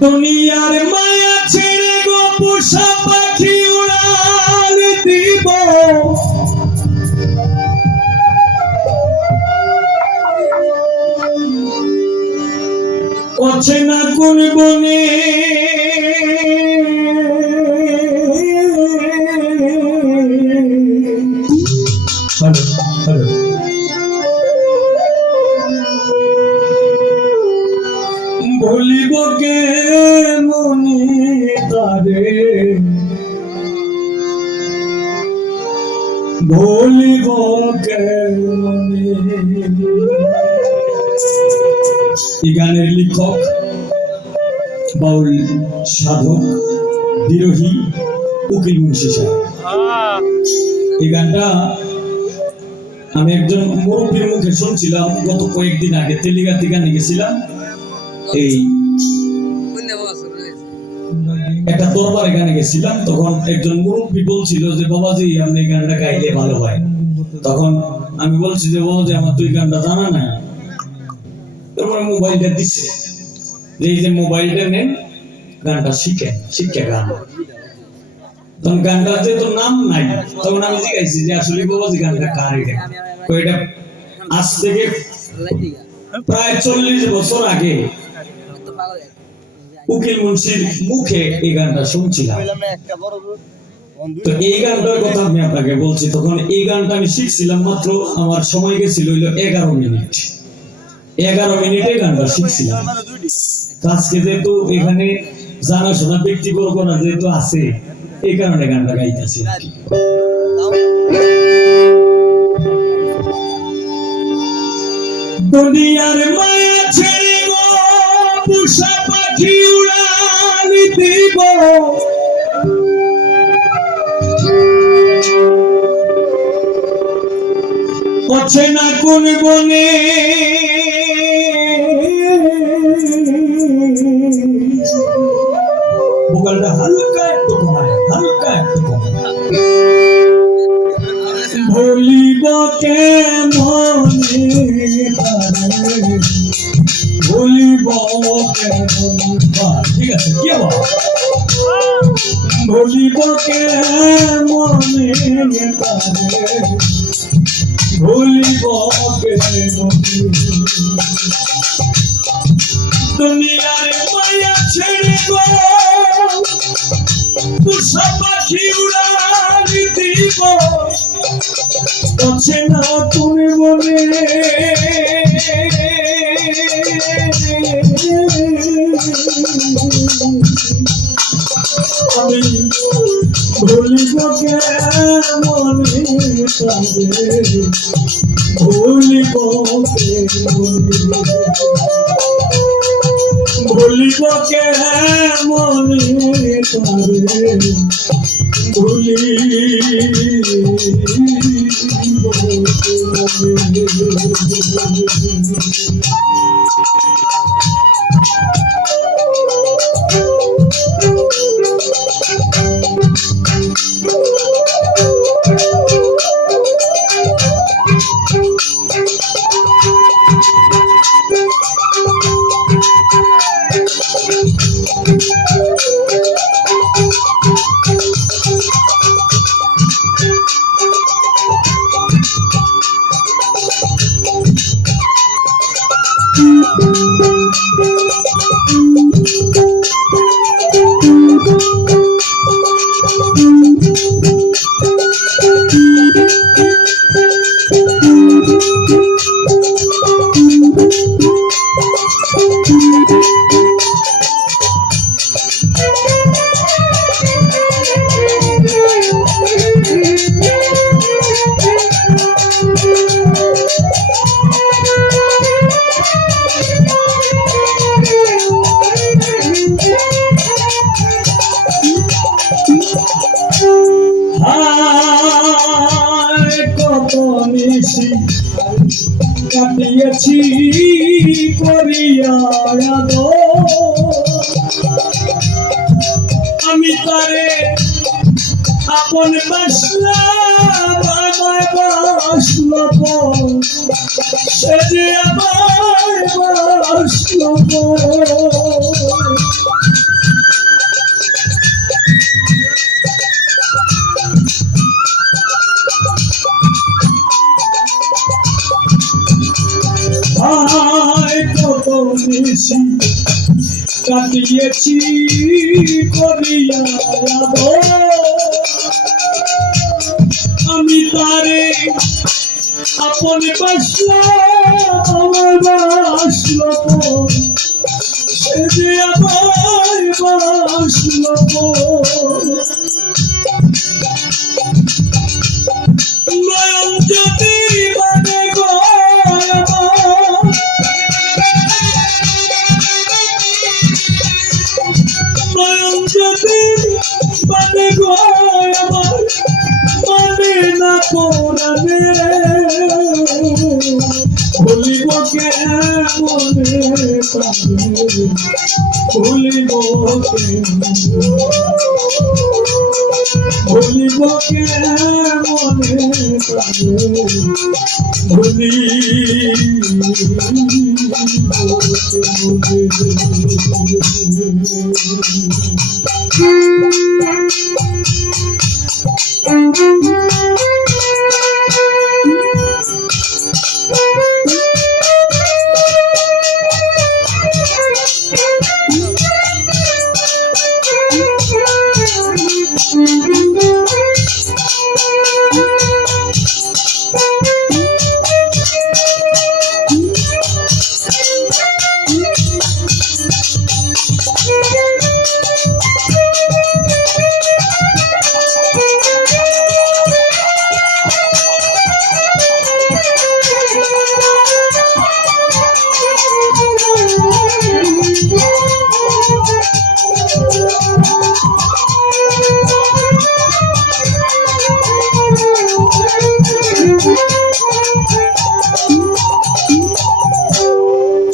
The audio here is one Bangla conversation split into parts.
দুনিয়ার মায়া ছেড়ে গো পোষা পাখি উড়াল দিব, অচেনা কোন বনে ভুলিব কে মনে তারে, ভুলিব কে মনে। এই গানের লেখক বাউল সাধক বিরোহী উকিল মুন্সি সাহেব। এই গানটা আমি একজন মুরব্বীর মুখে শুনছিলাম গত কয়েকদিন আগে। তেলিগাতি গানে গেছিলাম, এই একটা দরবারে গানে গেছিলাম। তখন একজন মুরব্বী বলছিল যে বাবাজি আপনি এই গানটা গাইলে ভালো হয়। তখন আমি বলছি যে বাবাজি আমার তো এই গানটা জানা নাই। তারপরে মোবাইলটা দিচ্ছে, এই যে মোবাইলটা নেন গানটা শিখেন, শিক্ষা গান। তখন গানটা যেহেতু নাম নাই, তখন আমি জিজ্ঞাসি যে আসলে বাবাজি গানটা কার? এটা আজ থেকে প্রায় 40 বছর আগে উকিল মুন্সির মুখে এই গানটা শুনছিলাম। তো এই গানটার কথা আমি আপনাকে বলছি। তখন এই গানটা আমি শিখছিলাম, মাত্র আমার সময় গেছিল 11 মিনিট। 11 মিনিটে গানটা শিখছিলাম। আজকে যেহেতু এখানে জানাশোনা ব্যক্তিবর্গরা যেহেতু আছে, এই কারণে গানটা গাইতেছি। দুনিয়ার মায়া ছেড়ে গো পোষা পাখি উড়াল দিব, অচেনা কোন বনে ভোকালটা হালকা একটু কমায়, হালকা একটু কমায়। ভুলিব কে মনে তারে, ভুলিব কে মনে। ঠিক আছে, কি বল? ভুলিব কে মনে তারে, ভুলিব কে মনে। দুনিয়ার মায়া ছেড়ে গো পোষা পাখি উড়াল দিব, অচেনা কোন বনে আমি ভুলিব কে মনে তারে, ভুলিব কে মনে। ভুলিব কে মনে তারে, ভুলিব কে মনে। হায় কত নিশি কাটিয়েছি করিয়া আমি তারে আপন বাসলাম আমায় বাসলো সে যে আমায় বাসলো হায় কত নিশি কাটিয়েছি করিয়া আমি তারে আপন বাসলাম বাসলো সে যে আমায় বাসলো নয়ন যদি মানে গো নয়ন যদি মানে গো আমার মানে না কোরআনে ভুলিব কেমনে ভুলিব ভুলিব কেমনে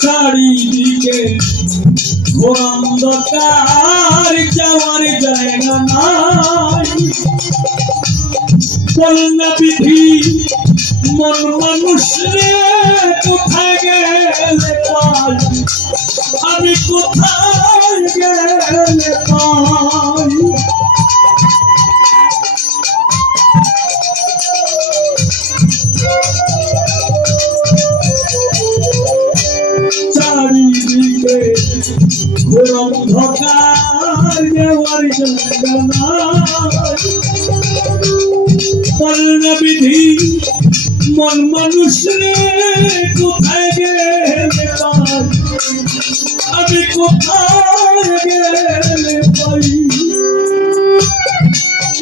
চারিদিকে ঘোর অন্ধকার যাওয়ার জায়গা নাই বল না বিধি মন মানুষ রে কোথায় গেলে পাই আমি কোথায় গেলে পাই চারিদিকে ঘোর অন্ধকার যাওয়ার জায়গা নাই বল না বিধি মন মানুষ রে কোথায় গেলে পাই আমি কোথায় গেলে পাই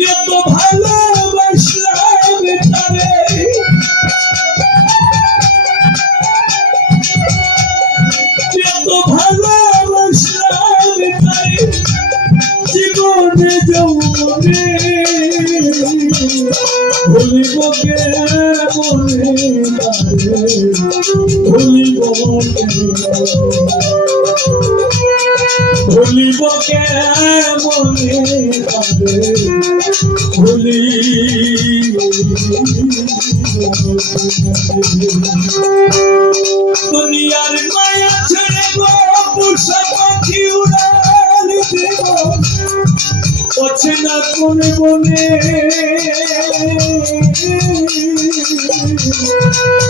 এত ভালোবাসলাম তারে এত ভালোবাসলাম তারে জীবনে যৌবনে ভুলিব কেমনে ভুলিব ভুলিব কেমনে ভুলি দুনিয়ার মায়া ছেড়ে গো পুষা পাখি উড়াল দেব অচেনা কোনে বনে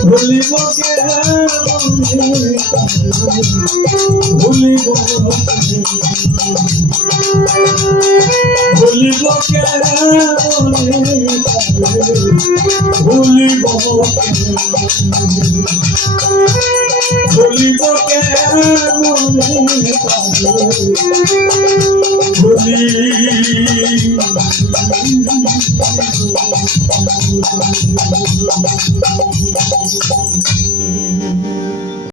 ভুলিব কেমনে ভুলিব ভুলিব কেমনে ভুলিব ভুলিব কেমনে ভুলি